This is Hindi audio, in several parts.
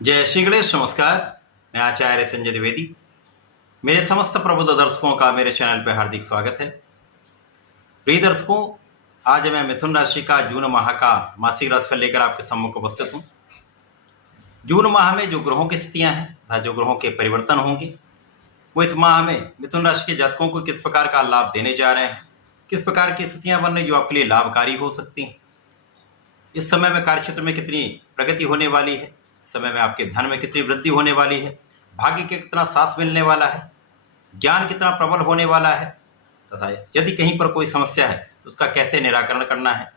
जय श्री गणेश। नमस्कार, मैं आचार्य संजय द्विवेदी। मेरे समस्त प्रबुद्ध दर्शकों का मेरे चैनल पर हार्दिक स्वागत है। प्रिय दर्शकों, आज मैं मिथुन राशि का जून माह का मासिक राशिफल लेकर आपके सम्मुख उपस्थित हूँ। जून माह में जो ग्रहों की स्थितियां हैं तथा जो ग्रहों के परिवर्तन होंगे वो इस माह में मिथुन राशि के जातकों को किस प्रकार का लाभ देने जा रहे हैं, किस प्रकार की स्थितियां बन रही जो आपके लिए लाभकारी हो सकती हैं। इस समय में कार्यक्षेत्र में कितनी प्रगति होने वाली है, समय में आपके धन में कितनी वृद्धि होने वाली है, भाग्य के कितना साथ मिलने वाला है, ज्ञान कितना प्रबल होने वाला है तथा यदि कहीं पर कोई समस्या है तो उसका कैसे निराकरण करना है,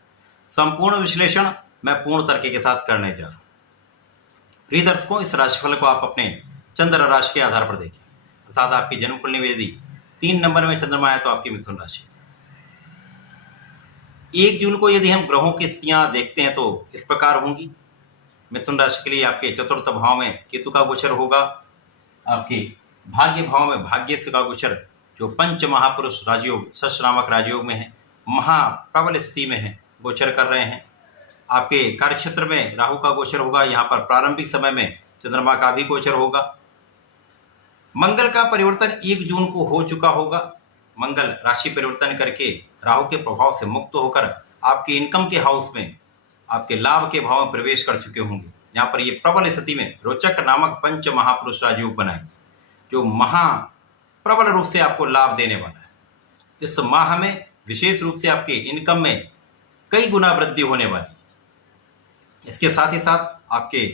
संपूर्ण विश्लेषण मैं पूर्ण तरीके के साथ करने जा रहा हूँ। प्रिय दर्शकों, इस राशिफल को आप अपने चंद्र राशि के आधार पर देखें, अर्थात आपकी जन्म कुंडली में यदि 3 नंबर में चंद्रमा है तो आपकी मिथुन राशि। 1 जून को यदि हम ग्रहों की स्थितियां देखते हैं तो इस प्रकार होंगी। मिथुन राशि के लिए आपके चतुर्थ भाव में केतु का गोचर होगा, आपके भाग्य भाव में भाग्य का गोचर जो पंच महापुरुष राजयोग षष्ठ नामक राजयोग में है, महाप्रबल स्थिति में है, गोचर कर रहे हैं। आपके कार्यक्षेत्र में राहु का गोचर होगा, यहाँ पर प्रारंभिक समय में चंद्रमा का भी गोचर होगा। मंगल का परिवर्तन 1 जून को हो चुका होगा। मंगल राशि परिवर्तन करके राहु के प्रभाव से मुक्त होकर आपके इनकम के हाउस में, आपके लाभ के भाव में प्रवेश कर चुके होंगे। यहाँ पर ये प्रबल स्थिति में रोचक नामक पंच महापुरुष राजयोग बनाए जो महा प्रबल रूप से आपको लाभ देने वाला है। इस माह में विशेष रूप से आपके इनकम में कई गुना वृद्धि होने वाली। इसके साथ ही साथ आपके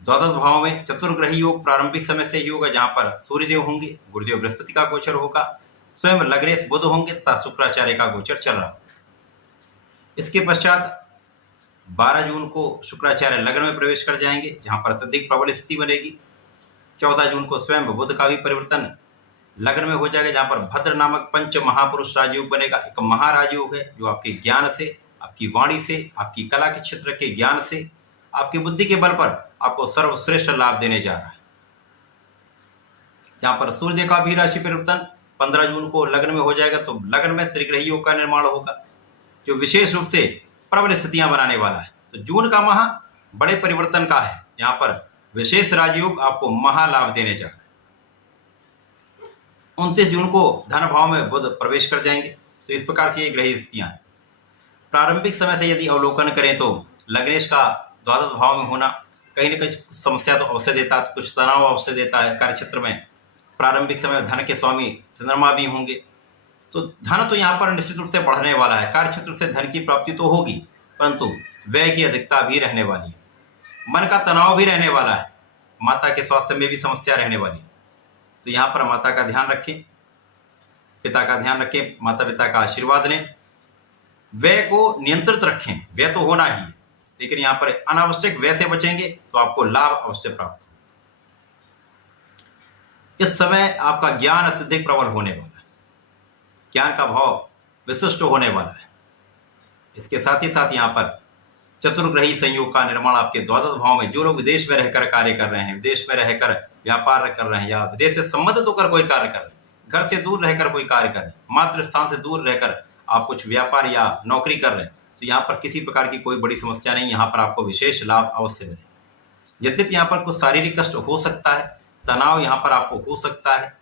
द्वादश भाव में चतुर्ग्रही योग प्रारंभिक समय से ही होगा, जहां पर सूर्यदेव होंगे, गुरुदेव बृहस्पति का गोचर होगा, स्वयं लग्नेश बुध होंगे तथा शुक्राचार्य का गोचर चल रहा। इसके पश्चात 12 जून को शुक्राचार्य लग्न में प्रवेश कर जाएंगे, जहां पर अत्यधिक प्रबल स्थिति बनेगी। 14 जून को स्वयं बुध का भी परिवर्तन लग्न में हो जाएगा, जहां पर भद्र नामक पंच महापुरुष राजयोग बनेगा। एक महाराजयोग है जो आपके ज्ञान से, आपकी वाणी से, आपकी कला के क्षेत्र के ज्ञान से, आपकी बुद्धि के बल पर आपको सर्वश्रेष्ठ लाभ देने जा रहा है। जहां पर सूर्य का भी राशि परिवर्तन 15 जून को लग्न में हो जाएगा, तो लग्न में त्रिग्रही योग का निर्माण होगा जो विशेष रूप से प्रबल स्थितियां बनाने वाला है। तो जून का माह बड़े परिवर्तन का है, यहाँ पर विशेष राजयोग आपको महालाभ देने जा रहा है। 29 जून को धन भाव में बुध प्रवेश कर जाएंगे। तो इस प्रकार से ये ग्रही स्थितियां हैं। प्रारंभिक समय से यदि अवलोकन करें तो लग्नेश का द्वादश भाव में होना कहीं न कहीं समस्या तो अवश्य देता है, कुछ तनाव अवश्य देता है। कार्यक्षेत्र में प्रारंभिक समय धन के स्वामी चंद्रमा भी होंगे, तो धन तो यहाँ पर निश्चित रूप से बढ़ने वाला है। कार्यक्षेत्र से धन की प्राप्ति तो होगी, परंतु व्यय की अधिकता भी रहने वाली है, मन का तनाव भी रहने वाला है, माता के स्वास्थ्य में भी समस्या रहने वाली है। तो यहाँ पर माता का ध्यान रखें, पिता का ध्यान रखें, माता पिता का आशीर्वाद लें, व्यय को नियंत्रित रखें। व्यय तो होना ही है, लेकिन यहाँ पर अनावश्यक व्यय से बचेंगे तो आपको लाभ अवश्य प्राप्त हो। इस समय आपका ज्ञान अत्यधिक प्रबल होने वाला है, ज्ञान का भाव विशिष्ट होने वाला है। इसके साथ ही साथ यहाँ पर चतुर्ग्रही संयोग का निर्माण आपके द्वादश भाव में, जो लोग विदेश में रहकर कार्य कर रहे हैं, विदेश में रहकर व्यापार कर रहे हैं या विदेश से संबंधित होकर कोई कार्य कर रहे हैं, घर से दूर रहकर कोई कार्य कर रहे हैं, मातृ स्थान से दूर रहकर आप कुछ व्यापार या नौकरी कर रहे हैं, तो यहाँ पर किसी प्रकार की कोई बड़ी समस्या नहीं, यहाँ पर आपको विशेष लाभ अवश्य मिले। यद्यपि यहाँ पर कुछ शारीरिक कष्ट हो सकता है, तनाव यहाँ पर आपको हो सकता है,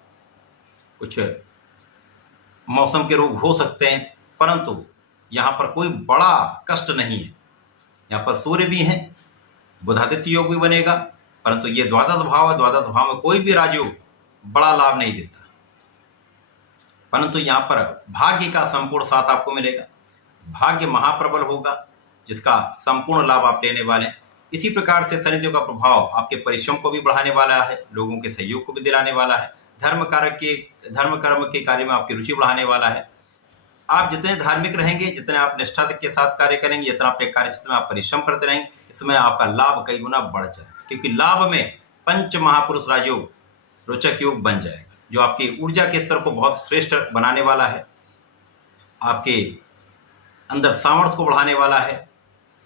कुछ मौसम के रोग हो सकते हैं, परंतु यहाँ पर कोई बड़ा कष्ट नहीं है। यहाँ पर सूर्य भी है, बुधादित्य योग भी बनेगा, परंतु ये द्वादश भाव है, द्वादश भाव में कोई भी राजयोग बड़ा लाभ नहीं देता, परंतु यहाँ पर भाग्य का संपूर्ण साथ आपको मिलेगा। भाग्य महाप्रबल होगा जिसका संपूर्ण लाभ आप लेने वाले हैं। इसी प्रकार से शनिदेव का प्रभाव आपके परिश्रम को भी बढ़ाने वाला है, लोगों के सहयोग को भी दिलाने वाला है, धर्म कर्म के कार्य में आपकी रुचि बढ़ाने वाला है। आप जितने धार्मिक रहेंगे, जितने आप निष्ठा के साथ कार्य करेंगे, जितना अपने कार्य क्षेत्र में आप परिश्रम करते रहेंगे, इसमें आपका लाभ कई गुना बढ़ जाएगा, क्योंकि लाभ में पंच महापुरुष राजयोग रोचक योग बन जाएगा जो आपकी ऊर्जा के स्तर को बहुत श्रेष्ठ बनाने वाला है, आपके अंदर सामर्थ्य को बढ़ाने वाला है,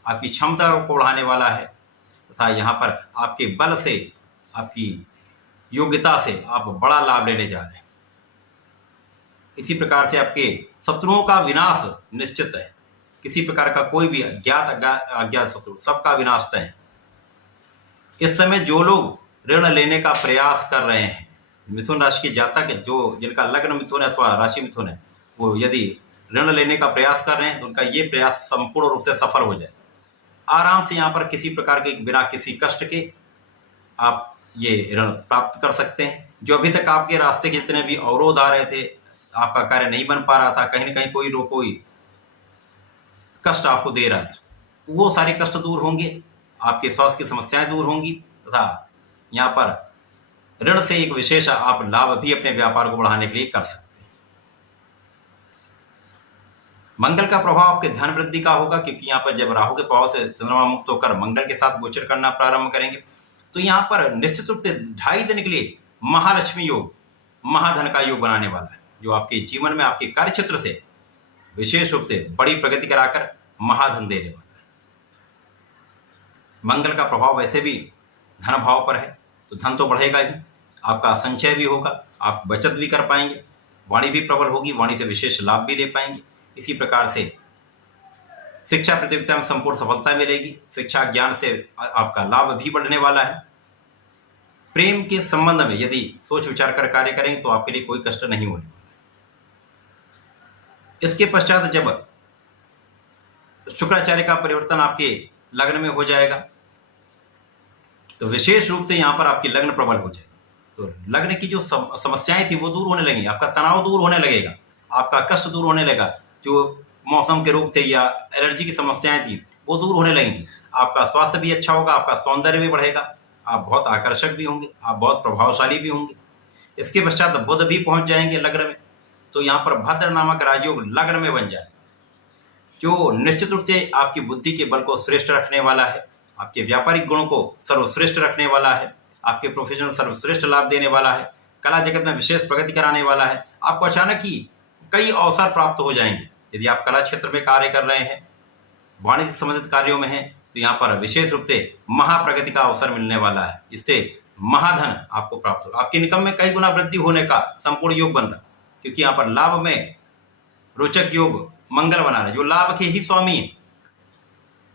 आपकी क्षमता को बढ़ाने वाला है तथा यहाँ पर आपके बल से, आपकी योग्यता से आप बड़ा लाभ लेने जा रहे हैं। इसी प्रकार से आपके शत्रुओं का विनाश निश्चित है। किसी प्रकार का कोई भी अज्ञात शत्रु सबका विनाश तय है। इस समय जो लोग ऋण लेने का प्रयास कर रहे हैं, मिथुन राशि के जातक जो जिनका लग्न मिथुन है अथवा राशि मिथुन है, वो यदि ऋण लेने का प्रयास कर रहे हैं तो उनका ये प्रयास संपूर्ण रूप से सफल हो जाए। आराम से यहाँ पर किसी प्रकार के बिना किसी कष्ट के आप ये ऋण प्राप्त कर सकते हैं। जो अभी तक आपके रास्ते के जितने भी अवरोध आ रहे थे, आपका कार्य नहीं बन पा रहा था, कहीं ना कहीं कोई कष्ट आपको दे रहा था, वो सारे कष्ट दूर होंगे, आपके स्वास्थ्य की समस्याएं दूर होंगी तथा यहाँ पर ऋण से एक विशेष आप लाभ भी अपने व्यापार को बढ़ाने के लिए कर सकते हैं। मंगल का प्रभाव आपके धन वृद्धि का होगा, क्योंकि यहाँ पर जब राहु के प्रभाव से चंद्रमा मुक्त होकर मंगल के साथ गोचर करना प्रारंभ करेंगे तो यहाँ पर निश्चित रूप से 2.5 दिन के लिए महालक्ष्मी योग, महाधन का योग बनाने वाला है, जो आपके जीवन में आपके कार्य क्षेत्र से विशेष रूप से बड़ी प्रगति कराकर महाधन देने वाला है। मंगल का प्रभाव वैसे भी धन भाव पर है, तो धन तो बढ़ेगा ही, आपका संचय भी होगा, आप बचत भी कर पाएंगे, वाणी भी प्रबल होगी, वाणी से विशेष लाभ भी ले पाएंगे। इसी प्रकार से शिक्षा प्रतियोगिता में संपूर्ण सफलता मिलेगी, शिक्षा ज्ञान से आपका लाभ भी बढ़ने वाला है। प्रेम के संबंध में यदि सोच विचार कर कार्य करेंगे तो आपके लिए कोई कष्ट नहीं होने वाला। इसके पश्चात जब शुक्राचार्य का परिवर्तन आपके लग्न में हो जाएगा तो विशेष रूप से यहाँ पर आपकी लग्न प्रबल हो जाएगी, तो लग्न की जो समस्याएं थी वो दूर होने लगेंगी, आपका तनाव दूर होने लगेगा, आपका कष्ट दूर होने लगेगा, जो मौसम के रोग थे या एलर्जी की समस्याएं थी वो दूर होने लगेंगी, आपका स्वास्थ्य भी अच्छा होगा, आपका सौंदर्य भी बढ़ेगा, आप बहुत आकर्षक भी होंगे, आप बहुत प्रभावशाली भी होंगे। इसके पश्चात बुध भी पहुंच जाएंगे लग्न में, तो यहाँ पर भद्र नामक राजयोग लग्न में बन जाएगा, जो निश्चित रूप से आपकी बुद्धि के बल को श्रेष्ठ रखने वाला है, आपके व्यापारिक गुणों को सर्वश्रेष्ठ रखने वाला है, आपके प्रोफेशनल सर्वश्रेष्ठ लाभ देने वाला है, कला जगत में विशेष प्रगति कराने वाला है। आपको अचानक ही कई अवसर प्राप्त हो जाएंगे। यदि आप कला क्षेत्र में कार्य कर रहे हैं, वाणिज्य से संबंधित कार्यों में हैं, तो यहाँ पर विशेष रूप से महाप्रगति का अवसर मिलने वाला है, इससे महाधन आपको प्राप्त होगा। आपकी इनकम में कई गुना वृद्धि होने का संपूर्ण योग बन रहा है, क्योंकि यहाँ पर लाभ में रोचक योग मंगल बना रहा है, जो लाभ के ही स्वामी है,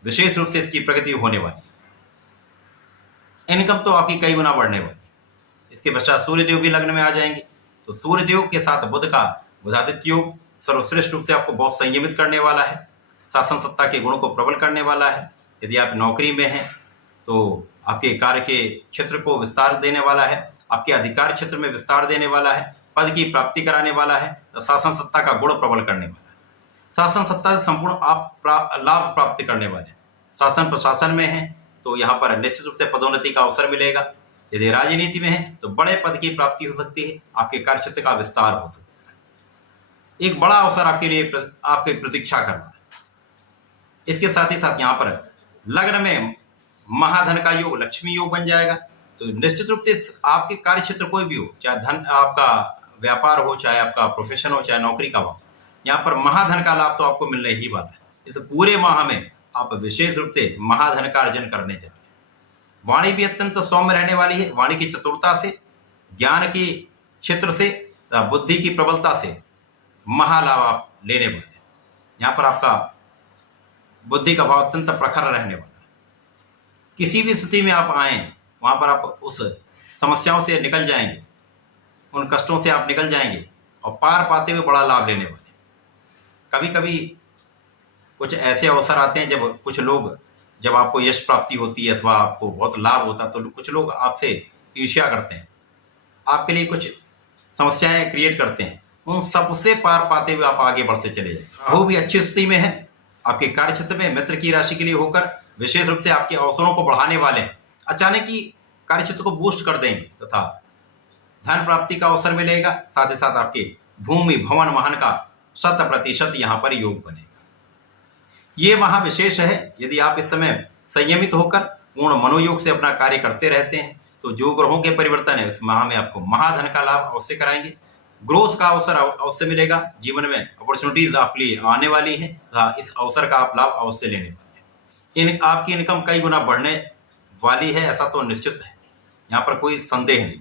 विशेष रूप से इसकी प्रगति होने वाली है। इनकम तो आपकी कई गुना बढ़ने वाली है। इसके पश्चात सूर्यदेव भी लग्न में आ जाएंगे, तो सूर्यदेव के साथ बुध का बुधादित्य योग सर्वश्रेष्ठ रूप से आपको बहुत संयमित करने वाला है, शासन सत्ता के गुणों को प्रबल करने वाला है। यदि आप नौकरी में हैं तो आपके कार्य के क्षेत्र को विस्तार देने वाला है, आपके अधिकार क्षेत्र में विस्तार देने वाला है, पद की प्राप्ति कराने वाला है, तो शासन सत्ता का गुण प्रबल करने वाला है। शासन सत्ता से संपूर्ण आप लाभ प्राप्त करने वाले हैं। शासन प्रशासन में हैं तो यहाँ पर निश्चित रूप से पदोन्नति का अवसर मिलेगा। यदि राजनीति में है तो बड़े पद की प्राप्ति हो सकती है, आपके कार्य क्षेत्र का विस्तार हो सकता है। एक बड़ा अवसर आपके लिए आपके प्रतीक्षा कर रहा है। इसके साथ ही साथ यहाँ पर लग्न में महाधन का योग, लक्ष्मी योग बन जाएगा, तो निश्चित रूप से आपके कार्य क्षेत्र कोई भी हो, चाहे धन आपका व्यापार हो, चाहे आपका प्रोफेशन हो, चाहे नौकरी का हो, यहाँ पर महाधन का लाभ तो आपको मिलने ही वाला है। इस पूरे माह में आप विशेष रूप से महाधन का अर्जन करने जा रहे हैं। वाणी भी अत्यंत सौम्य रहने वाली है, वाणी की चतुरता से, ज्ञान के क्षेत्र से, बुद्धि की प्रबलता से महालाभ आप लेने वाले हैं। यहाँ पर आपका बुद्धि का भाव अत्यंत प्रखर रहने वाला है। किसी भी स्थिति में आप आए वहां पर आप उस समस्याओं से निकल जाएंगे, उन कष्टों से आप निकल जाएंगे और पार पाते हुए बड़ा लाभ लेने वाले। कभी कभी कुछ ऐसे अवसर आते हैं जब आपको यश प्राप्ति होती है अथवा आपको बहुत लाभ होता है, तो कुछ लोग आपसे ईर्ष्या करते हैं, आपके लिए कुछ समस्याएं क्रिएट करते हैं, उन सबसे पार पाते हुए आप आगे बढ़ते चले जाए। राहु भी अच्छी स्थिति में है, आपके कार्य क्षेत्र में मित्र की राशि के लिए होकर विशेष रूप से आपके अवसरों को बढ़ाने वाले हैं, अचानक ही कार्य क्षेत्र को बूस्ट कर देंगे तथा धन प्राप्ति का अवसर मिलेगा। साथ ही साथ आपके भूमि भवन वाहन का 100% यहाँ पर योग बनेगा। ये माह विशेष है। यदि आप इस समय संयमित होकर पूर्ण मनोयोग से अपना कार्य करते रहते हैं तो जो ग्रहों के परिवर्तन है इस माह में आपको महाधन का लाभ अवश्य कराएंगे, ग्रोथ का अवसर अवश्य मिलेगा, जीवन में अपॉर्चुनिटीज आपके लिए आने वाली है, इस अवसर का आप लाभ अवश्य लेने वाले हैं। आपकी इनकम कई गुना बढ़ने वाली है, ऐसा तो निश्चित है, यहाँ पर कोई संदेह नहीं।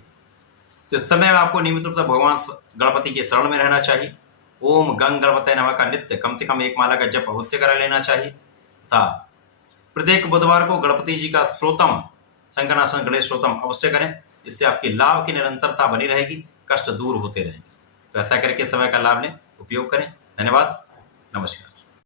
तो इस समय आपको नियमित रूप से भगवान गणपति के शरण में रहना चाहिए। ओम गंग गणपतये नमः का नित्य कम से कम 1 माला का जप अवश्य करा लेना चाहिए तथा प्रत्येक बुधवार को गणपति जी का श्रोतम शंकरनाशन गणेश स्तोत्रम अवश्य करें। इससे आपकी लाभ की निरंतरता बनी रहेगी, कष्ट दूर होते रहेंगे। तो ऐसा करके समय का लाभ लें, उपयोग करें। धन्यवाद, नमस्कार।